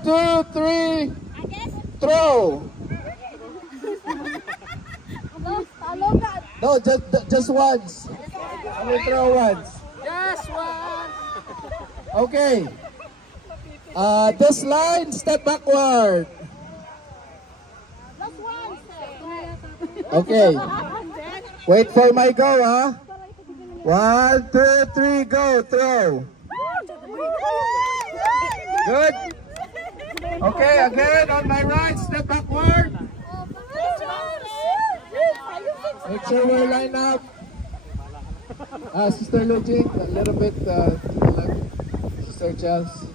1, 2, 3, throw. No, just once. I will throw once. Just one. Okay. This line, step backward. Just one. Okay. Wait for my go, huh? 1, 2, 3, go. Throw. Good. Okay, again on my right, step backward. Make sure we're lined up. Sister Luigi, a little bit to the left. Sister Chels.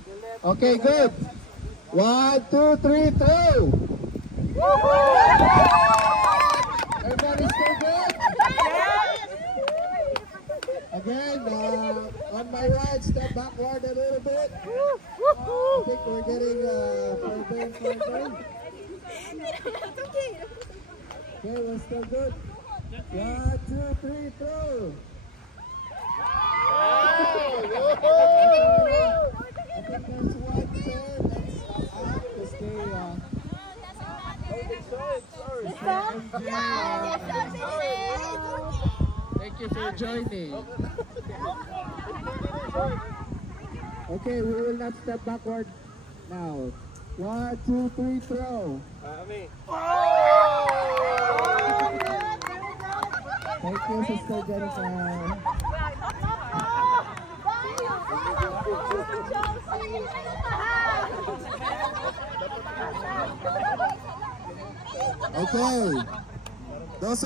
Okay, good. 1, 2, 3, throw. Everybody still good? Again, on my right, step backward a little bit. I think we're getting further and further. Okay, we're still good. 1, 2, 3, throw. I think there's one there that's out to stay. Thank you for joining. Okay, we will not step backward now. 1, 2, 3, throw. Thank you, Sister Jennifer. Okay. Those are